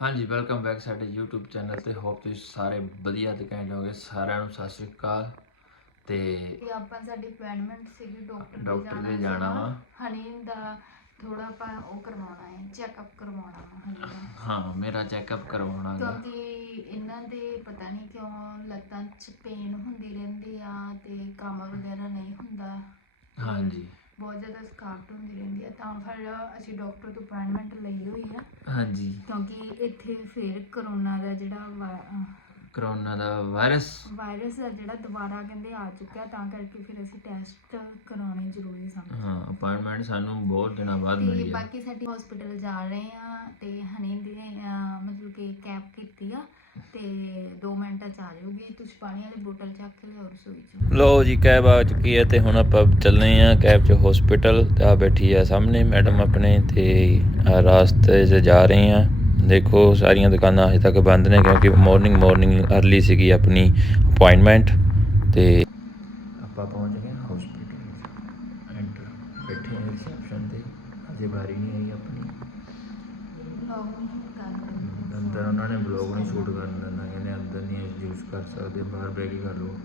ਹਾਂਜੀ welcome back ਸਾਡੇ YouTube channel ਤੇ ਹੋਪ ਤੁਸੀਂ ਸਾਰੇ ਵਧੀਆ ਤੇ ਘੈਂਟ ਹੋਗੇ ਸਾਰਿਆਂ ਨੂੰ ਸਤਿ ਸ਼੍ਰੀ ਅਕਾਲ ਤੇ ਤੇ ਆਪਾਂ ਸਾਡੀ ਅਪਾਇੰਟਮੈਂਟ ਸੀਗੀ ਡਾਕਟਰ ਡਾਕਟਰ ਦੇ ਜਾਣਾ ਵਾ। ਹਨੀ ਦਾ ਥੋੜਾ ਆਪਾਂ ਉਹ ਕਰਵਾਉਣਾ ਹੈ ਚੈੱਕਅਪ ਕਰਵਾਉਣਾ ਵਾ ਹਨੀ ਦਾ। ਹਾਂ ਮੇਰਾ ਚੈੱਕਅਪ ਕਰਵਾਉਣਾ ਗਾ। ਕਿਉਂਕਿ ਇਹਨਾਂ ਦੇ ਪਤਾ ਨਹੀਂ ਕਿਉਂ ਲੱਤਾਂ 'ਚ ਪੇਨ ਹੁੰਦੀ ਰਹਿੰਦੀ ਆ ਤੇ ਕੰਮ ਵਗੈਰਾ ਨਹੀਂ ਹੁੰਦਾ। ਹਾਂਜੀ। ਬਹੁਤ ਜ਼ਿਆਦਾ ਥਕਾਵਟ ਹੁੰਦੀ ਰਹਿੰਦੀ ਆ। ਤਾਂ ਫਿਰ ਅਸੀਂ ਡਾਕਟਰ ਤੋਂ ਅਪਾਇੰਟਮੈਂਟ ਲਈ ਹੋਈ ਆ। ਹਾਂਜੀ। ਕਿਉਂਕਿ ਇੱਥੇ ਫਿਰ ਕਰੋਨਾ ਦਾ ਜਿਹੜਾ ਕਰੋਨਾ ਦਾ ਵਾਇਰਸ ਵਾਇਰਸ ਆ ਜਿਹੜਾ ਦੁਬਾਰਾ ਕਹਿੰਦੇ ਆ ਚੁੱਕਿਆ ਤਾਂ ਕਰਕੇ ਫਿਰ ਅਸੀਂ ਟੈਸਟ ਕਰਾਉਣੇ ਜ਼ਰੂਰੀ ਸਮਝਦੇ ਹਾਂ ਅਪਾਇੰਟਮੈਂਟ ਸਾਨੂੰ ਬਹੁਤ ਦਿਨਾਂ ਬਾਅਦ ਮਿਲੀ ਹੈ ਬਾਕੀ ਸਾਡੀ ਹਸਪੀਟਲ ਜਾ ਰਹੇ ਆ ਤੇ ਹਨੀ ਦੀ ਮਤਲਬ ਕਿ ਕੈਪ ਕੀਤੀ ਆ। ਤੇ 2 ਮਿੰਟਾਂ ਚ ਆ ਜਾਊਗੀ। ਤੁਸੀਂ ਪਾਣੀ ਵਾਲੀ ਬੋਤਲ ਚੱਕ ਕੇ ਲਿਆਓ ਰਸੋਈ ਚ। ਲੋ ਜੀ ਕੈਬ ਆ ਚੁੱਕੀ ਹੈ ਤੇ ਹੁਣ ਆਪਾਂ ਚੱਲਨੇ ਆ ਕੈਬ 'ਚ ਹਸਪੀਟਲ ਤੇ ਆ ਬੈਠੀ ਆ ਸਾਹਮਣੇ ਮੈਡਮ ਆਪਣੇ ਤੇ ਆਹ ਰਾਸਤੇ 'ਚ ਜਾ ਰਹੇ ਆ ਦੇਖੋ ਸਾਰੀਆਂ ਦੁਕਾਨਾਂ ਹਜੇ ਤੱਕ ਬੰਦ ਨੇ ਕਿਉਂਕਿ ਮਾਰਨਿੰਗ ਮਾਰਨਿੰਗ ਅਰਲੀ ਸੀਗੀ ਆਪਣੀ ਅਪਾਇੰਟਮੈਂਟ ਤੇ ਆਪਾਂ ਪਹੁੰਚ ਗਏ ਹਸਪੀਟਲ ਐਂਟਰ ਬੈਠੇ ਹਾਂ ਰਿਸੈਪਸ਼ਨ ਤੇ। ਅਜੇ ਵਾਰੀ ਨਹੀਂ ਆਈ ਆਪਣੀ। ਅੰਦਰ ਉਹਨਾਂ ਨੇ ਬਲੌਗ ਨਹੀਂ ਸ਼ੂਟ ਕਰਨ ਦੇਣਾ ਕਹਿੰਦੇ ਅੰਦਰ ਨਹੀਂ ਯੂਜ਼ ਕਰ ਸਕਦੇ ਬਾਹਰ ਬੈਠ ਕੇ ਕਰ ਲਓ।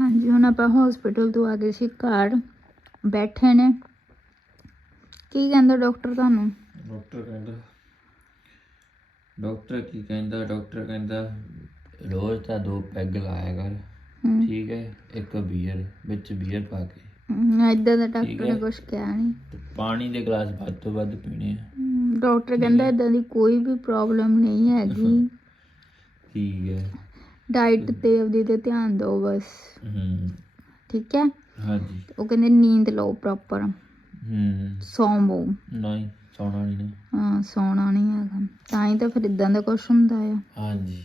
ਹਾਂਜੀ ਹੁਣ ਆਪਾਂ ਹਸਪੀਟਲ ਤੋਂ ਆ ਗਏ ਸੀ ਘਰ ਬੈਠੇ ਨੇ। ਕੀ ਕਹਿੰਦਾ ਡਾਕਟਰ ਤੁਹਾਨੂੰ? ਡਾਕਟਰ ਕਹਿੰਦਾ ਡਾਕਟਰ ਕੀ ਕਹਿੰਦਾ ਡਾਕਟਰ ਕਹਿੰਦਾ ਰੋਜ਼ ਤਾਂ ਦੋ ਪੈਗ ਲਾਇਆ ਕਰ ਠੀਕ ਹੈ ਇੱਕ ਬੀਅਰ ਵਿੱਚ ਬੀਅਰ ਪਾ ਕੇ। ਏਦਾਂ ਦਾ ਡਾਕਟਰ। ਨੇ ਕੁਝ ਕਿਹਾ ਨਹੀਂ। ਪਾਣੀ ਦੇ ਗਲਾਸ ਵੱਧ ਤੋਂ ਵੱਧ ਪੀਣੇ ਆ। ਡਾਕਟਰ ਕਹਿੰਦਾ ਇਦਾਂ ਦੀ ਕੋਈ ਵੀ ਪ੍ਰੋਬਲਮ ਨਹੀਂ ਹੈਗੀ। ਠੀਕ ਹੈ। ਡਾਈਟ ਤੇ ਆਪਦੀ ਤੇ ਧਿਆਨ ਦਿਓ ਬਸ। ਹੂੰ। ਠੀਕ ਹੈ? ਹਾਂਜੀ। ਉਹ ਕਹਿੰਦੇ ਨੀਂਦ ਲਓ ਪ੍ਰੋਪਰ ਹੂੰ। ਸੌਂਵੋ। ਨਹੀਂ ਸੌਣਾ ਨਹੀਂ ਹਾਂ ਸੌਣਾ ਨਹੀਂ ਹੈਗਾ। ਤਾਂ ਹੀ ਤਾਂ ਫਿਰ ਇਦਾਂ ਦਾ ਕੁਝ ਹੁੰਦਾ ਆ। ਹਾਂਜੀ।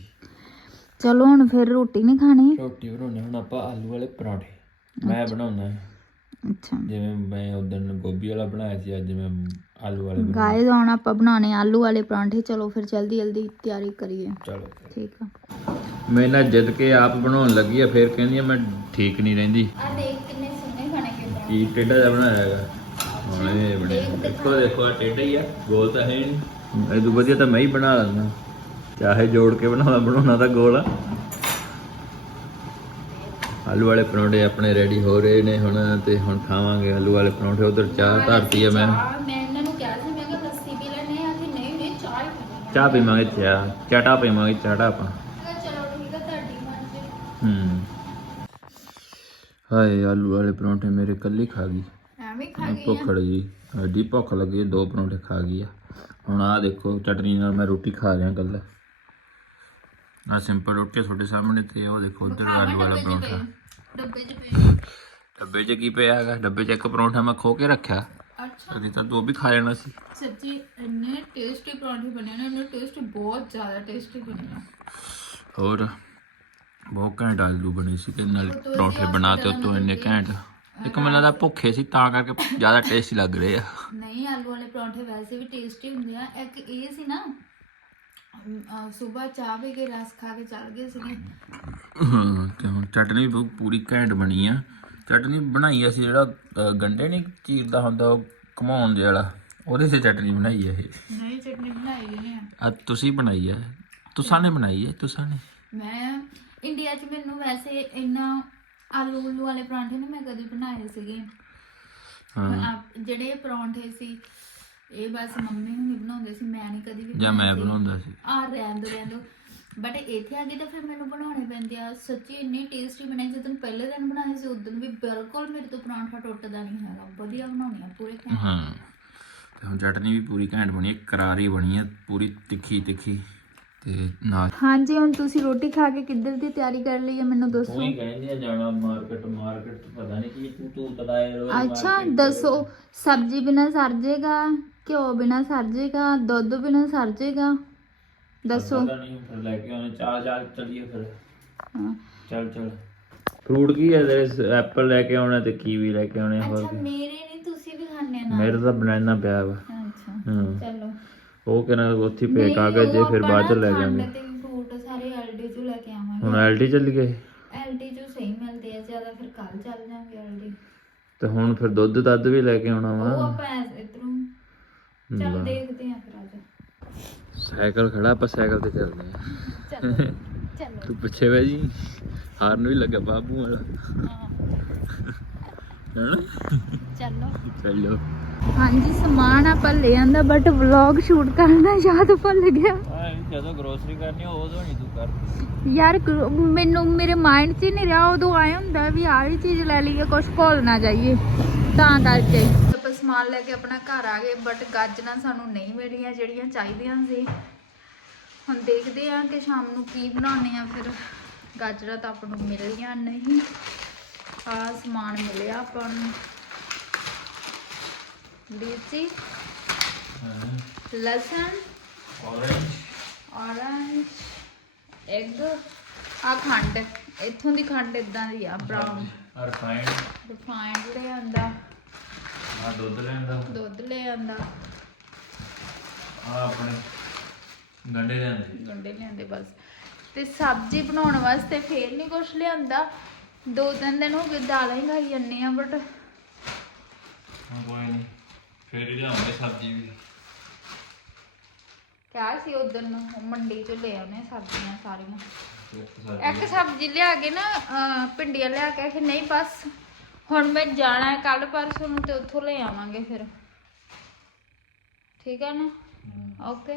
ਚਲੋ ਹੁਣ ਫਿਰ ਰੋਟੀ ਨਹੀਂ ਖਾਣੀ? ਰੋਟੀ ਬਣਾਉਣੇ ਹੁਣ ਆਪਾਂ ਆਲੂ ਵਾਲੇ ਪਰੌਂਠੇ। ਮੈਂ ਬਣਾਉਣਾ ਅੱਛਾ। ਜਿਵੇਂ ਮੈਂ ਉਦੋਂ ਗੋਭੀ ਵਾਲਾ ਬਣਾਇਆ ਸੀ ਅੱਜ ਮੈਂ ਆਲੂ ਵਾਲੇ ਬਣਾਉਣੇ ਗਾਇਸ ਹੁਣ ਆਪਾਂ ਬਣਾਉਣੇ ਆਲੂ ਵਾਲੇ ਪਰਾਂਠੇ। ਚਲੋ ਫਿਰ ਜਲਦੀ ਜਲਦੀ ਤਿਆਰੀ ਕਰੀਏ। ਚਲੋ। ਠੀਕ ਆ। ਮੈਂ ਨਾ ਜਿੱਦ ਕੇ ਆਪ ਬਣਾਉਣ ਲੱਗੀ ਆ ਫਿਰ ਕਹਿੰਦੀ ਆ ਮੈਂ ਠੀਕ ਨਹੀਂ ਰਹਿੰਦੀ। ਆ ਦੇਖ ਕਿੰਨੇ ਸੋਹਣੇ ਬਣੇ ਕੇ ਕੀ ਟੇਢਾ ਜਿਹਾ ਬਣਾਇਆ ਹੈਗਾ? ਹੁਣ ਇਹ ਦੇਖੋ ਦੇਖੋ ਆ ਟੇਢਾ ਹੀ ਆ ਗੋਲ ਤਾਂ ਹੈ ਨਹੀਂ। ਇਹ ਤੋਂ ਵਧੀਆ ਤਾਂ ਮੈਂ ਹੀ ਬਣਾ ਲੈਂਦਾ। ਚਾਹੇ ਜੋੜ ਕੇ ਬਣਾਉਣਾ ਬਣਾਉਣਾ ਤਾਂ ਗੋਲ ਆ। ਆਲੂ ਵਾਲੇ ਪਰੌਂਠੇ ਆਪਣੇ ਰੈਡੀ ਹੋ ਰਹੇ ਨੇ ਹੁਣ ਤੇ ਹੁਣ ਖਾਵਾਂਗੇ ਆਲੂ ਵਾਲੇ ਪਰੌਂਠੇ। ਉਧਰ ਚਾਹ ਧਰਤੀ ਆ ਮੈਂ। ਮੈਂ ਇਹਨਾਂ ਨੂੰ ਕਿਹਾ ਸੀ ਮੈਂ ਕਿਹਾ ਲੱਸੀ ਪੀ ਲੈਣੇ ਆ ਕਿ ਨਹੀਂ ਨਹੀਂ ਚਾਹ ਹੀ ਪੀਣੀ ਚਾਹ ਪੀਵਾਂਗੇ ਚਾਹ ਚਾਟਾ ਪੀਵਾਂਗੇ ਚਾਟਾ ਆਪਾਂ। ਆ ਚਲੋ ਠੀਕ ਆ ਤੁਹਾਡੀ ਮਰਜ਼ੀ। ਹੂੰ। ਹਾਏ ਆਲੂ ਵਾਲੇ ਪਰੌਂਠੇ ਮੇਰੇ ਕੱਲੀ ਖਾ ਗਈ। ਐਵੇਂ ਖਾ ਗਈ ਭੁੱਖ ਲੱਗੀ ਐਡੀ ਭੁੱਖ ਲੱਗੀ ਦੋ ਪਰੌਂਠੇ ਖਾ ਗਈ ਆ। ਹੁਣ ਆਹ ਦੇਖੋ ਚਟਨੀ ਨਾਲ ਮੈਂ ਰੋਟੀ ਖਾ ਰਿਹਾ ਕੱਲ ਆ ਸਿੰਪਲ ਰੋਟੀ ਆ ਤੁਹਾਡੇ ਸਾਹਮਣੇ ਤੇ ਉਹ ਦੇਖੋ ਉਧਰ ਆਲੂ ਵਾਲਾ ਪਰੌਂਠਾ। ਡੱਬੇ 'ਚ ਪਈ ਡੱਬੇ 'ਚ ਕੀ ਪਿਆ ਹੈਗਾ? ਡੱਬੇ 'ਚ ਇੱਕ ਪਰੌਂਠਾ ਮੈਂ ਖੋ ਕੇ ਰੱਖਿਆ। ਅੱਛਾ। ਕਦੀ ਤਾਂ ਦੋ ਵੀ ਖਾ ਲੈਣਾ ਸੀ। ਸੱਚੀ ਇੰਨੇ ਟੇਸਟੀ ਪਰੌਂਠੇ ਬਣੇ ਨੇ ਇੰਨੇ ਟੇਸਟੀ ਬਹੁਤ ਜ਼ਿਆਦਾ ਟੇਸਟੀ ਬਣੇ ਆ ਹੋਰ? ਬਹੁਤ ਘੈਂਟ ਆਲੂ ਬਣੇ ਸੀ ਤੇ ਨਾਲ ਪਰੌਂਠੇ ਬਣਾ ਤੇ ਉਤੋਂ ਇੰਨੇ ਘੈਂਟ। ਇੱਕ ਮੈਨੂੰ ਲੱਗਦਾ ਭੁੱਖੇ ਸੀ ਤਾਂ ਕਰਕੇ ਜ਼ਿਆਦਾ ਟੇਸਟੀ ਲੱਗ ਰਹੇ ਆ। ਨਹੀਂ ਆਲੂ ਵਾਲੇ ਪਰੌਂਠੇ ਵੈਸੇ ਵੀ ਟੇਸਟੀ ਹੁੰਦੇ ਆ। ਇੱਕ ਇਹ ਸੀ ਨਾ ਸਵੇਰ ਚਾਹ ਪੀ ਕੇ ਰਸ ਖਾ ਕੇ ਚੱਲ ਗਏ ਸੀਗੇ। ਹਾਂ ਤੇ ਹੁਣ ਚਟਨੀ ਵੀ ਬਹੁਤ ਪੂਰੀ ਘੈਂਟ ਬਣੀ ਆ। ਚਟਨੀ ਬਣਾਈ ਅਸੀਂ ਜਿਹੜਾ ਗੰਢੇ ਨਹੀਂ ਚੀਰਦਾ ਹੁੰਦਾ ਉਹ ਘਮਾਉਣ ਦੇ ਵਾਲਾ। ਉਹਦੇ ਸੇ ਚਟਨੀ ਬਣਾਈ ਹੈ ਇਹ। ਨਹੀਂ ਚਟਨੀ ਬਣਾਈ ਨਹੀਂ ਆ। ਤੁਸੀਂ ਬਣਾਈ ਹੈ ਤੁਸਾਂ ਨੇ ਬਣਾਈ ਹੈ ਤੁਸਾਂ ਨੇ ਮੈਂ ਇੰਡੀਆ 'ਚ ਮੈਨੂੰ ਵੈਸੇ ਇੰਨਾ ਆਲੂ ਉਲੂ ਵਾਲੇ ਪਰੌਂਠੇ ਨੇ ਮੈਂ ਕਦੇ ਬਣਾਏ ਸੀਗੇ। ਹਾਂ। ਜਿਹੜੇ ਪਰੌਂਠੇ ਸੀ ਇਹ ਬਸ ਮੰਮੀ ਹੁਣੀ ਬਣਾਉਂਦੇ ਸੀ ਮੈਂ ਨਹੀਂ ਕਦੀ ਵੀ ਜਾਂ ਮੈਂ। ਬਣਾਉਂਦਾ। ਸੀ। ਆ ਰਹਿਣ ਦੋ ਰਹਿਣ ਦੋ। ਬਟ ਇੱਥੇ ਆ ਕੇ ਤਾਂ ਫਿਰ ਮੈਨੂੰ ਬਣਾਉਣੇ ਪੈਂਦੇ ਆ। ਸੱਚੀ ਇੰਨੇ ਟੇਸਟੀ ਬਣੇ ਜਦੋਂ ਪਹਿਲੇ ਦਿਨ ਬਣਾਏ ਸੀ ਉਦੋਂ ਵੀ ਬਿਲਕੁਲ ਮੇਰੇ ਤੋਂ ਪਰੌਂਠਾ ਟੁੱਟਦਾ ਨਹੀਂ ਹੈਗਾ। ਵਧੀਆ ਬਣਾਉਣੀ ਆ ਪੂਰੇ ਘੈਂਟ। ਹਾਂ। ਤੇ ਹੁਣ ਚਟਨੀ ਵੀ ਪੂਰੀ ਘੈਂਟ ਬਣੀ ਹੈ ਕਰਾਰੀ ਬਣੀ ਹੈ ਪੂਰੀ ਤਿੱਖੀ ਤਿੱਖੀ। ਤੇ ਨਾਲ ਹਾਂਜੀ ਹੁਣ ਤੁਸੀਂ ਰੋਟੀ ਖਾ ਕੇ ਕਿੱਧਰ ਦੀ ਤਿਆਰੀ ਕਰ ਲਈ ਹੈ ਮੈਨੂੰ ਦੱਸੋ? ਕੋਈ ਕਹਿੰਦੀ ਆ ਜਾਣਾ ਮਾਰਕੀਟ ਮਾਰਕੀਟ ਪਤਾ ਨਹੀਂ ਕੀ ਤੂੰ ਤੂੰ ਤਦਾਏ ਰੋਜ਼ ਅੱਛਾ ਦੱਸੋ ਸਬਜ਼ੀ ਬਿਨਾ ਸਰ ਜਾਏਗਾ ਘਿਓ ਬਿਨਾ ਸਰ ਜਾਏਗਾ ਦੁੱਧ ਬਿਨਾ ਸਰ ਜਾਏਗਾ ਦੱਸੋ। ਪਤਾ ਨਹੀਂ ਫਿਰ ਲੈ ਕੇ ਆਉਣੇ ਚਾਲ ਚਾਲ ਚੱਲੀਏ ਫਿਰ। ਹਾਂ। ਚੱਲ ਚੱਲ। ਫਰੂਟ ਕੀ ਹੈ ਤੇਰੇ ਐਪਲ ਲੈ ਕੇ ਆਉਣਾ ਤੇ ਕੀਵੀ ਲੈ ਕੇ ਆਉਣੇ ਹੋਰ ਅੱਛਾ ਕੀ। ਮੇਰੇ ਨਹੀਂ ਤੁਸੀਂ ਵੀ ਖਾਣੇ ਨਾ। ਮੇਰੇ ਤਾਂ ਬਨਾਨਾ ਪਿਆ ਵਾ। ਅੱਛਾ ਹਾਂ। ਚਲੋ। ਉਹ ਕਹਿੰਦਾ ਉੱਥੇ ਹੀ ਪੇ ਕਾਗਜ਼ ਜੇ ਫਿਰ ਬਾਅਦ ਚ ਲੈ ਜਾਵਾਂਗੇ। ਤੇ ਫਰੂਟ ਸਾਰੇ ਐਲਡੀ ਚੋਂ ਲੈ ਕੇ ਆਵਾਂਗੇ। ਹੁਣ ਐਲਡੀ ਚੱਲ ਗਏ? ਐਲਡੀ ਚੋਂ ਸਹੀ ਮਿਲਦੇ ਆ ਜ਼ਿਆਦਾ ਫਿਰ ਕੱਲ ਚੱਲ ਜਾਾਂਗੇ ਐਲਡੀ। ਤੇ ਹੁਣ ਫਿਰ ਦੁੱਧ ਦੱਧ ਵੀ ਲੈ ਕੇ ਆਉਣਾ ਉਹ ਵਾ ਆਪਾਂ ਇਧਰੋਂ ਚੱਲ ਦੇਖਦੇ ਆ ਫਿਰ ਅੱਜ। ਸਾਈਕਲ ਖੜਾ ਆਪਾਂ ਸਾਈਕਲ ਤੇ ਚੱਲਦੇ ਆ। ਚਲੋ ਚਲੋ। ਤੂੰ ਪਿੱਛੇ ਬਹਿ ਜੀ। ਹਾਰਨ ਵੀ ਲੱਗਾ ਬਾਬੂ ਵਾਲਾ। ਚਲੋ। ਚੱਲੋ। ਹਾਂਜੀ ਸਮਾਨ ਆਪਾਂ ਲੈ ਆਂਦਾ ਬਟ ਵਲੌਗ ਸ਼ੂਟ ਕਰਨਾ ਯਾਦ ਭੁੱਲ ਗਿਆ। ਆ ਜਦੋਂ ਗਰੋਸਰੀ ਕਰਨੀ ਆ, ਉਦੋਂ ਨਹੀਂ ਤੂੰ ਕਰਦੀ। ਯਾਰ ਮੈਨੂੰ ਮੇਰੇ ਮਾਈਂਡ 'ਚ ਹੀ ਨਹੀਂ ਰਿਹਾ ਉਦੋਂ ਆਏ ਹੁੰਦਾ ਵੀ ਆਹ ਵੀ ਚੀਜ਼ ਲੈ ਲਈਏ ਕੁਝ ਭੁੱਲ ਨਾ ਜਾਈਏ। ਤਾਂ ਕਰਕੇ। ਸਮਾਨ ਲੈ ਕੇ ਆਪਣਾ ਘਰ ਆ ਗਏ ਬਟ ਗਾਜਰਾਂ ਸਾਨੂੰ ਨਹੀਂ ਮਿਲੀਆਂ ਜਿਹੜੀਆਂ ਚਾਹੀਦੀਆਂ ਸੀ। ਹੁਣ ਦੇਖਦੇ ਆ ਕਿ ਸ਼ਾਮ ਨੂੰ ਕੀ ਬਣਾਉਣੇ ਆ ਫਿਰ ਗਾਜਰਾਂ ਤਾਂ ਆਪਾਂ ਨੂੰ ਮਿਲੀਆਂ ਨਹੀਂ। ਆ ਸਮਾਨ ਮਿਲਿਆ ਆਪਾਂ ਨੂੰ। ਲੀਚੀ ਲਸਣ ਔਰੇਂਜ ਔਰੰਜ ਐਗ ਆ ਖੰਡ ਇੱਥੋਂ ਦੀ ਖੰਡ ਇਦਾਂ ਦੀ ਆ ਬ੍ਰਾਊਨ ਰਿਫਾਈਨਡ ਰਿਫਾਈਨਡ ਲੈ ਆਂਦਾ ਆ ਦੁੱਧ ਲੈਂਦਾ ਦੁੱਧ ਲੈ ਆਂਦਾ। ਆ ਆਪਣੇ ਗੰਡੇ ਲੈਂਦੇ ਗੰਡੇ ਲਿਆਂਦੇ ਬਸ। ਤੇ ਸਬਜ਼ੀ ਬਣਾਉਣ ਵਾਸਤੇ ਫੇਰ ਨਹੀਂ ਕੁਛ ਲਿਆਂਦਾ। ਦੋ ਤਿੰਨ ਦਿਨ ਹੋ ਗਏ ਦਾਲਾਂ ਹੀ ਖਾਈ ਜੰਨੇ ਆ ਬਟ ਹਾਂ ਕੋਈ ਨਹੀਂ ਫੇਰ ਹੀ ਲਿਆਉਂਦੇ ਸਬਜ਼ੀ ਵੀ। ਕਿਹਾ ਸੀ ਉਧਰ ਨੂੰ ਉਹ ਮੰਡੀ ਚੋਂ ਲੈ ਆਉਨੇ ਸਬਜ਼ੀਆਂ ਸਾਰੀਆਂ। ਇੱਕ ਸਬਜ਼ੀ ਲਿਆ ਕੇ ਨਾ ਅਹ, ਭਿੰਡੀਆਂ ਲਿਆ ਕੇ ਕਿ ਨਹੀਂ ਬਸ ਹੁਣ ਮੈਂ ਜਾਣਾ ਹੈ ਕੱਲ ਪਰਸੋਂ ਨੂੰ ਤੇ ਉੱਥੋਂ ਲੈ ਆਵਾਂਗੇ ਫਿਰ। ਠੀਕ ਹੈ ਨਾ? ਓਕੇ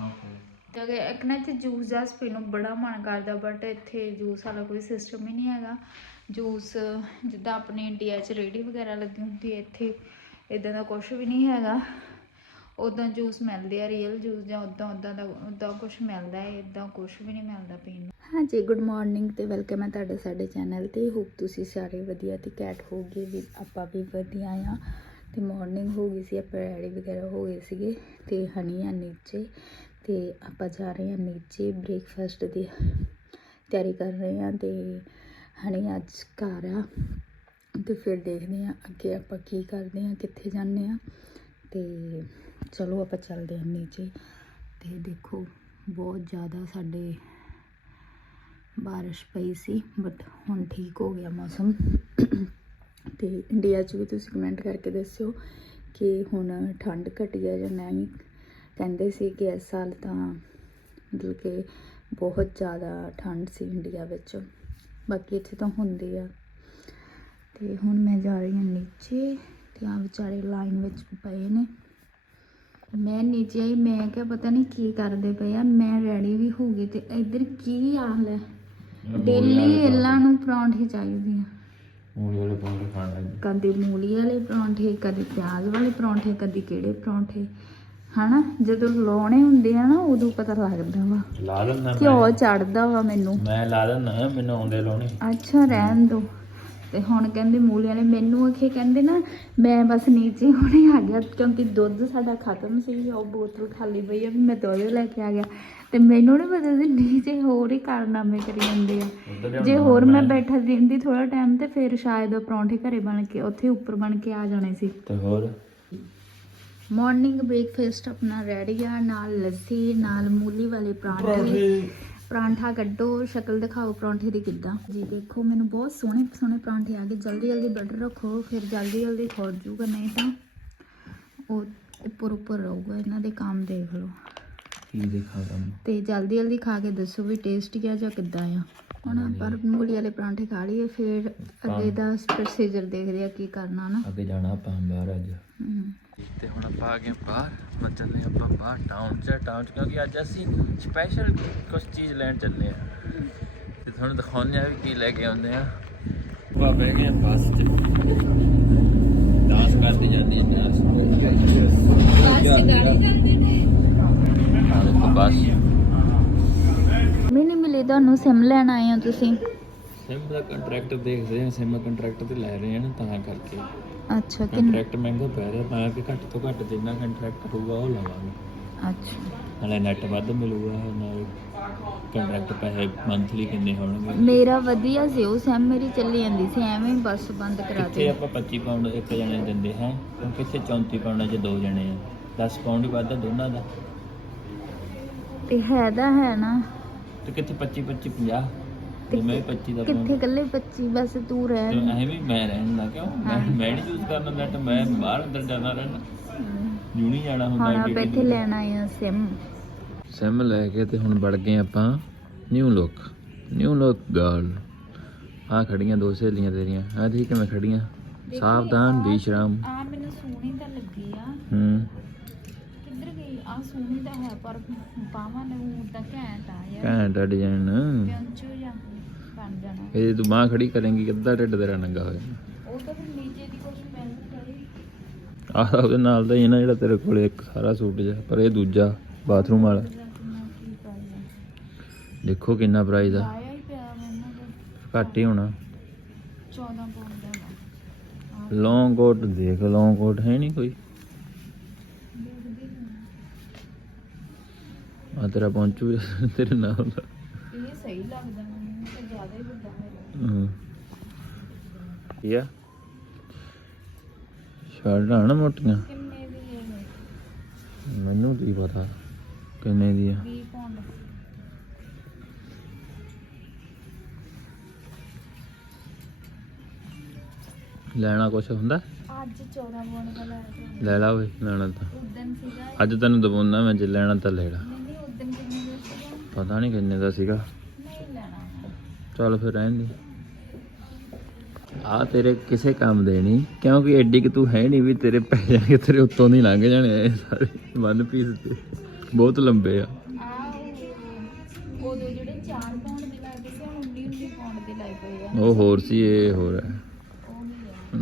ਓਕੇ ਜਗੇ ਇੱਕ ਨਾ ਇੱਥੇ ਜੂਸ ਜਾਸ ਪੀਣ ਨੂੰ ਬੜਾ ਮਨ ਕਰਦਾ ਬਟ ਇੱਥੇ ਜੂਸ ਵਾਲਾ ਕੋਈ ਸਿਸਟਮ ਹੀ ਨਹੀਂ ਹੈਗਾ। ਜੂਸ ਜਿੱਦਾਂ ਆਪਣੇ ਇੰਡੀਆ 'ਚ ਰੇੜੀ ਵਗੈਰਾ ਲੱਗੀ ਹੁੰਦੀ ਹੈ ਇੱਥੇ ਇਦਾਂ ਦਾ ਕੁਝ ਵੀ ਨਹੀਂ ਹੈਗਾ। ਉੱਦਾਂ ਜੂਸ ਮਿਲਦੇ ਆ ਰੀਅਲ ਜੂਸ ਜਾਂ ਉੱਦਾਂ ਉੱਦਾਂ ਦਾ ਉੱਦਾਂ ਕੁਝ ਮਿਲਦਾ ਹੈ ਇਦਾਂ ਕੁਝ ਵੀ ਨਹੀਂ ਮਿਲਦਾ ਪੀਣ ਨੂੰ। ਹਾਂਜੀ ਗੁੱਡ ਮਾਰਨਿੰਗ ਤੇ ਵੈਲਕਮ ਹੈ ਤੁਹਾਡੇ ਸਾਡੇ ਚੈਨਲ ਤੇ। ਹੋਪ ਤੁਸੀਂ ਸਾਰੇ ਵਧੀਆ ਤੇ ਕੈਟ ਹੋਗੇ ਵੀ ਆਪਾਂ ਵੀ ਵਧੀਆ ਆ। ਤੇ ਮਾਰਨਿੰਗ ਹੋ ਗਈ ਸੀ, ਆਪਾਂ ਰੈਡੀ ਵਗੈਰਾ ਹੋ ਗਏ ਸੀਗੇ ਤੇ ਹਨੀ ਆ ਨੀਚੇ। ਤੇ ਆਪਾਂ ਜਾ ਰਹੇ ਹਾਂ ਨੀਚੇ ਬ੍ਰੇਕਫਾਸਟ ਦੀ ਤਿਆਰੀ ਕਰ ਰਹੇ ਹਾਂ ਤੇ ਹਣੀ ਅੱਜ ਘਰ ਆ। ਤੇ ਫਿਰ ਦੇਖਦੇ ਹਾਂ ਅੱਗੇ ਆਪਾਂ ਕੀ ਕਰਦੇ ਹਾਂ ਕਿੱਥੇ ਜਾਂਦੇ ਹਾਂ ਤੇ ਚਲੋ ਆਪਾਂ ਚੱਲਦੇ ਹਾਂ ਨੀਚੇ ਤੇ ਦੇਖੋ ਬਹੁਤ ਜ਼ਿਆਦਾ ਸਾਡੇ ਬਾਰਿਸ਼ ਪਈ ਸੀ ਬਟ ਹੁਣ ਠੀਕ ਹੋ ਗਿਆ ਮੌਸਮ। ਤੇ ਇੰਡੀਆ 'ਚ ਵੀ ਤੁਸੀਂ ਕਮੈਂਟ ਕਰਕੇ ਦੱਸਿਓ ਕਿ ਹੁਣ ਠੰਡ ਘਟੀ ਹੈ ਜਾਂ ਨਹੀਂ। ਕਹਿੰਦੇ ਸੀ ਕਿ ਇਸ ਸਾਲ ਤਾਂ ਮਤਲਬ ਕਿ ਬਹੁਤ ਜ਼ਿਆਦਾ ਠੰਡ ਸੀ ਇੰਡੀਆ ਵਿੱਚ। ਬਾਕੀ ਇੱਥੇ ਤਾਂ ਹੁੰਦੀ ਆ। ਤੇ ਹੁਣ ਮੈਂ ਜਾ ਰਹੀ ਹਾਂ ਨੀਚੇ ਤੇ ਆ ਵਿਚਾਰੇ ਲਾਈਨ ਵਿੱਚ ਪਏ ਨੇ। ਮੈਂ ਨੀਚੇ ਆਈ ਮੈਂ ਕਿਹਾ ਪਤਾ ਨਹੀਂ ਕੀ ਕਰਦੇ ਪਏ ਆ ਮੈਂ ਰੈਡੀ ਵੀ ਹੋ ਗਈ ਤੇ ਇੱਧਰ ਕੀ ਹਾਲ ਹੈ? ਡੇਲੀ ਇਹਨਾਂ ਨੂੰ ਪਰੌਂਠੇ ਚਾਹੀਦੇ ਆ। ਮੂਲੀ ਵਾਲੇ ਪਰੌਂਠੇ ਖਾਣ ਲੱਗੇ ਕਦੇ ਮੂਲੀ ਵਾਲੇ ਪਰੌਂਠੇ ਕਦੇ ਪਿਆਜ਼ ਵਾਲੇ ਪਰੌਂਠੇ ਕਦੇ ਕਿਹੜੇ ਪਰੌਂਠੇ। ਹਨਾ ਜਦੋਂ ਲਾਉਣੇ ਹੁੰਦੇ ਆ ਨਾ ਉਦੋਂ ਪਤਾ ਲੱਗਦਾ ਵਾ। ਲਾ ਦਿੰਦਾ ਘਿਓ ਚੜਦਾ ਵਾ ਮੈਨੂੰ। ਮੈਂ ਲਾ ਦਿੰਦਾ ਮੈਨੂੰ ਆਉਂਦੇ ਲਾਉਣੇ। ਅੱਛਾ ਰਹਿਣ ਦੋ। ਤੇ ਹੁਣ ਕਹਿੰਦੇ ਮੂਲੀ ਵਾਲੇ ਮੈਨੂੰ ਅਖੇ ਕਹਿੰਦੇ ਨਾ ਮੈਂ ਬਸ ਨੀਚੇ ਹੁਣੇ ਆ ਗਿਆ ਕਿਉਂਕਿ ਦੁੱਧ ਸਾਡਾ ਖਤਮ ਸੀ ਉਹ ਬੋਤਲ ਖਾਲੀ ਪਈ ਆ ਵੀ ਮੈਂ ਦੁੱਧ ਲੈ ਕੇ ਆ ਗਿਆ। ਤੇ ਮੈਨੂੰ ਨਹੀਂ ਪਤਾ ਸੀ ਨੀਚੇ ਹੋਰ ਹੀ ਕਾਰਨਾਮੇ ਕਰੀ ਜਾਂਦੇ ਆ। ਜੇ ਹੋਰ ਮੈਂ ਬੈਠਾ ਰਹਿੰਦੀ ਥੋੜਾ ਟਾਈਮ ਤੇ ਫਿਰ ਸ਼ਾਇਦ ਉਹ ਪਰੌਂਠੇ ਘਰੇ ਬਣ ਕੇ ਉੱਥੇ ਉੱਪਰ ਬਣ ਕੇ ਆ ਜਾਣੇ ਸੀ। ਤੇ ਹੋਰ? ਮਾਰਨਿੰਗ ਬ੍ਰੇਕਫਾਸਟ ਆਪਣਾ ਰੈਡੀ ਆ ਨਾਲ ਲੱਸੀ ਨਾਲ ਮੂਲੀ ਵਾਲੇ ਪਰਾਂਠੇ। ਪਰਾਂਠਾ ਕੱਢੋ ਸ਼ਕਲ ਦਿਖਾਓ ਪਰਾਂਠੇ ਦੀ ਕਿੱਦਾਂ। ਜੀ ਦੇਖੋ ਮੈਨੂੰ ਬਹੁਤ ਸੋਹਣੇ ਸੋਹਣੇ ਪਰਾਂਠੇ ਆ ਗਏ। ਜਲਦੀ ਜਲਦੀ ਬਟਰ ਰੱਖੋ ਫਿਰ ਜਲਦੀ ਜਲਦੀ ਖੁਰ ਜੂਗਾ ਨਹੀਂ ਤਾਂ ਉਹ ਉੱਪਰ ਉੱਪਰ ਰਹੂਗਾ। ਇਹਨਾਂ ਦੇ ਕੰਮ ਦੇਖ ਲਓ। ਕੀ ਦੇਖਾ ਤੇ ਜਲਦੀ ਜਲਦੀ ਖਾ ਕੇ ਦੱਸੋ ਵੀ ਟੇਸਟੀ ਆ ਜਾਂ ਕਿੱਦਾਂ ਆ। ਹੁਣ ਆਪਾਂ ਮੂਲੀ ਵਾਲੇ ਪਰਾਂਠੇ ਖਾ ਲਈਏ ਫਿਰ ਅੱਗੇ ਦਾ ਪ੍ਰੋਸੀਜਰ ਦੇਖਦੇ ਆ ਕੀ ਕਰਨਾ ਨਾ। ਅੱਗੇ ਜਾਣਾ ਆਪਾਂ ਬਾਹਰ ਅੱਜ। ਹਮ। ਤੇ ਆ ਗਏ ਬਾਹਰ ਮੈਂ ਚੱਲੇ ਆਪਾਂ ਬਾਹਰ ਟਾਊਨ ਚ ਟਾਊਨ ਚ ਕਿਉਂਕਿ ਅੱਜ ਅਸੀਂ ਸਪੈਸ਼ਲ ਕੁਝ ਚੀਜ਼ ਲੈਣ ਚੱਲੇ ਆ ਤੇ ਤੁਹਾਨੂੰ ਦਿਖਾਉਂਦੇ ਆ ਵੀ ਕੀ ਲੈ ਕੇ ਆਉਂਦੇ ਆ ਆਪਾਂ ਬਹਿ ਗਏ ਬੱਸ ਚ ਡਾਂਸ ਕਰਦੀ ਜਾਂਦੀ ਡਾਂਸ ਆ ਦੇਖੋ ਬੱਸ ਮੈਨੂੰ ਮਿਲੇ ਤੁਹਾਨੂੰ ਸਿਮ ਲੈਣ ਆਏ ਹੋ ਤੁਸੀਂ। ਸਿਮ ਦਾ ਕੰਟਰੈਕਟ ਦੇਖਦੇ ਆ ਸਿਮ ਕੰਟਰੈਕਟ ਤੇ ਲੈ ਰਹੇ ਆ ਨਾ ਤਾਂ ਕਰਕੇ। ਅੱਛਾ ਕਿੰਨਾ ਕੰਟਰੈਕਟ ਮਹਿੰਗਾ ਪੈ ਰਿਹਾ ਤਾਂ ਕਿ ਘੱਟ ਤੋਂ ਘੱਟ ਜਿੰਨਾ ਕੰਟਰੈਕਟ ਹੋਊਗਾ ਉਹ ਲਵਾਂਗੇ। ਅੱਛਾ। ਨਾਲੇ ਨੈਟ ਵੱਧ ਮਿਲੂਗਾ ਨਾਲ ਕੰਟਰੈਕਟ ਪੈਸੇ ਮੰਥਲੀ ਕਿੰਨੇ ਹੋਣਗੇ? ਮੇਰਾ ਵਧੀਆ ਸੀ ਉਹ ਸਿਮ ਮੇਰੀ ਚੱਲੀ ਜਾਂਦੀ ਸੀ ਐਵੇਂ ਹੀ ਬੱਸ ਬੰਦ ਕਰਾ ਕਿੱਥੇ ਦੇ ਆਪਾਂ 25 ਪਾਉਂਡ ਇੱਕ ਜਣੇ ਨੂੰ ਦਿੰਦੇ ਹਾਂ ਕਿਉਂਕਿ ਇੱਥੇ 34 ਪਾਉਂਡਾਂ 'ਚ ਦੋ ਜਣੇ ਆ। 10 ਪਾਉਂਡ ਹੀ ਵੱਧਦਾ ਦੋਨਾਂ ਦਾ। ਤੇ ਹੈ ਦਾ ਹੈ ਨਾ। ਤੇ ਕਿੱਥੇ 25 25 50 ਤੇ ਮੈਂ ਵੀ 25 ਦਾ ਕਿੱਥੇ ਇਕੱਲੇ 25 ਬਸ ਤੂੰ ਰਹਿ ਐਵੇਂ ਵੀ ਮੈਂ ਰਹਿਣ ਲੱਗ ਕਿਉਂ? ਮੈਂ ਮੈਂ ਨਹੀਂ ਯੂਜ਼ ਕਰਨਾ ਨੈਟ ਮੈਂ ਬਾਹਰ ਅੰਦਰ ਜਾਣਾ ਰਹਿਣਾ। ਜੂਣੀ ਜਾਣਾ ਹੁੰਦਾ ਹੁਣ ਆਪ ਇੱਥੇ ਲੈਣ ਆਏ ਆ ਸਿਮ ਸਿਮ ਲੈ ਕੇ ਤੇ ਹੁਣ ਵੜ ਗਏ ਆਪਾਂ new look new look girl ਆ ਖੜੀਆਂ ਦੋ ਸਹੇਲੀਆਂ ਤੇਰੀਆਂ। ਆ ਠੀਕ ਕਿਵੇਂ ਖੜੀਆਂ। ਸਾਵਧਾਨ ਬੀਸ਼ਰਾਮ। ਆ ਮੈਨੂੰ ਸੋਹਣੀ ਤਾਂ ਲੱਗੀ ਆ। ਹੂੰ। ਕਿੱਧਰ ਗਈ? ਆ ਸੋਹਣੀ ਤਾਂ ਹੈ ਪਰ ਬਾਹਾਂ ਨੂੰ ਤਾਂ ਘੈਂਟ ਆ ਯਾਰ। ਘੈਂਟ ਡਿਜ਼ਾਈਨ ਪਿੰਚੂ ਜਾਂ ਬਣ ਜਾਣਾ। ਇਹ ਤੂੰ ਬਾਂਹ ਖੜੀ ਕਰੇਂਗੀ ਕਿੱਦਾਂ ਢਿੱਡ ਤੇਰਾ ਨੰਗਾ ਹੋਇਆ ਉਹ ਤਾਂ ਫਿਰ ਨੀਚੇ ਦੀ ਕੁਝ ਪਹਿਨ ਕਰੀ ਆਹ ਉਹਦੇ ਨਾਲ ਦਾ ਹੀ ਹੈ ਨਾ ਜਿਹੜਾ ਤੇਰੇ ਕੋਲੇ ਇੱਕ ਸਾਰਾ ਸੂਟ ਜਿਹਾ ਪਰ ਇਹ ਦੂਜਾ ਬਾਥਰੂਮ ਵਾਲਾ। ਕਿੰਨਾ ਕੀ ਪਾਇਆ ਦੇਖੋ ਕਿੰਨਾ ਪ੍ਰਾਈਸ ਆ। ਆਇਆ ਹੀ ਪਿਆ ਮੈਨੂੰ ਤਾਂ ਘੱਟ ਹੀ ਹੋਣਾ। 14 ਪਾਉਂਡ ਦਾ ਵਾ। ਆਹ, ਲੌਂਗ ਕੋਟ ਦੇਖ ਲੌਂਗ ਕੋਟ ਹੈ ਨਹੀਂ ਕੋਈ। ਦੇਖਦੀ ਹਾਂ। ਆ ਤੇਰਾ ਪਹੁੰਚੂ ਤੇਰੇ ਨਾਲ ਦਾ। ਇਹ ਸਹੀ ਲੱਗਦਾ। ਹੀ। ਸ਼ਰਟਾਂ ਮੋਟੀਆਂ। ਕਿੰਨੇ ਦੀ ਮੈਨੂੰ ਕੀ ਪਤਾ ਕਿੰਨੇ ਦੀ ਆ? 20 ਪਾਉਂਡ ਲੈਣਾ ਕੁਛ ਹੁੰਦਾ? ਅੱਜ 14 ਪਾਉਂਡ ਦਾ ਲੈ ਲਾ ਓਏ ਲੈਣਾ ਤਾਂ। ਉਦਨ ਸੀਗਾ। ਅੱਜ ਤੈਨੂੰ ਦਵਾਉਣਾ ਮੈਂ ਜੇ ਲੈਣਾ ਤਾਂ ਲੈ ਲਾ। ਨਹੀਂ ਉਦਨ ਕਿੰਨੇ ਦਾ ਸੀਗਾ? ਪਤਾ ਨਹੀਂ ਕਿੰਨੇ ਦਾ ਸੀਗਾ। ਲੈਣਾ। ਚੱਲ ਫਿਰ ਰਹਿਣ ਦੇ। ਆ ਤੇਰੇ ਕਿਸੇ ਕੰਮ ਦੇ ਨਹੀਂ ਕਿਉਂਕਿ ਐਡੀ ਕਿ ਤੂੰ ਹੈ ਨਹੀਂ ਵੀ ਤੇਰੇ ਪੈ ਜਾਣਗੇ ਤੇਰੇ ਉੱਤੋਂ ਨਹੀਂ ਲੰਘ ਜਾਣੇ ਇਹ ਸਾਰੇ ਵਨ ਪੀਸ ਤੇ। ਬਹੁਤ ਲੰਬੇ ਆ। ਉਹ- ਉਦੋਂ ਜਿਹੜੇ 4 ਪਾਉਂਡ ਦੇ ਲਾਏ ਸੀ ਹੁਣ 19 19 ਪਾਉਂਡ ਦੇ ਲਾਏ ਪਏ ਆ। ਉਹ ਹੋਰ ਸੀ ਇਹ ਹੋਰ ਹੈ।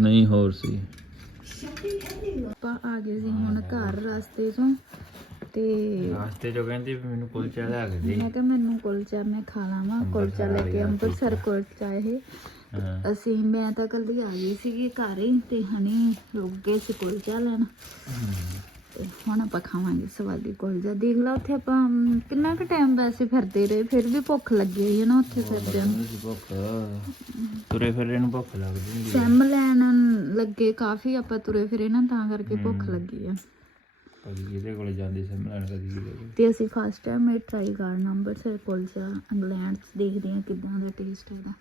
ਨਹੀਂ ਹੋਰ ਸੀ। ਆਪਾਂ ਆ ਗਏ ਸੀ ਹੁਣ ਘਰ ਰਸਤੇ ਤੋਂ। ਤੇ ਰਾਸਤੇ ਜੋ ਕਹਿੰਦੀ ਵੀ ਮੈਨੂੰ ਕੁਲਚਾ ਲਿਆ ਕੇ ਦੇ। ਮੈਂ ਕਿਹਾ ਮੈਨੂੰ ਕੁਲਚਾ ਮੈਂ ਖਾ ਲਾਵਾਂ ਕੁਲਚਾ ਲੈ ਕੇ ਅੰਮ੍ਰਿਤਸਰ ਕੁਲਚਾ। ਇਹ। ਅਸੀਂ ਮੈਂ ਤਾਂ ਕੱਲੀ ਆ ਗਈ ਸੀਗੀ ਘਰ ਹੀ ਤੇ ਹਣੀ ਰੁਕ ਗਏ ਸੀ ਕੁਲਚਾ ਲੈਣ। ਤੇ ਹੁਣ ਆਪਾਂ ਖਾਵਾਂਗੇ ਸਵਾਦੀ ਕੁਲਚਾ। ਦੇਖ ਲਾ ਉੱਥੇ ਆਪਾਂ ਕਿੰਨਾ ਕੁ ਟਾਈਮ ਵੈਸੇ ਫਿਰਦੇ ਰਹੇ ਫਿਰ ਵੀ ਭੁੱਖ ਲੱਗੀ ਹੋਈ ਹੈ ਨਾ ਉੱਥੇ ਫਿਰਦਿਆਂ ਨੂੰ। ਭੁੱਖ। ਤੁਰੇ ਫਿਰੇ ਨੂੰ ਭੁੱਖ ਲੱਗਦੀ ਹੁੰਦੀ। ਸੈਮ ਲੈਣ ਲੱਗੇ ਕਾਫੀ ਆਪਾਂ ਤੁਰੇ ਫਿਰੇ ਨਾ ਤਾਂ ਕਰਕੇ ਭੁੱਖ ਲੱਗੀ ਆ। ਕਦੀ ਇਹਦੇ ਕੋਲੇ ਜਾਂਦੀ ਸੀ ਮੈਂ ਕਦੀ ਇਹਦੇ ਕੋਲੇ। ਤੇ ਅਸੀਂ ਫਸਟ ਟਾਈਮ ਇਹ ਟਰਾਈ ਕਰਨਾ ਅੰਮ੍ਰਿਤਸਰ ਕੁਲਚਾ ਇੰਗਲੈਂਡ 'ਚ ਦੇਖਦੇ ਹਾਂ ਕਿੱਦਾਂ ਦਾ ਟੇਸਟ ਉਹਦਾ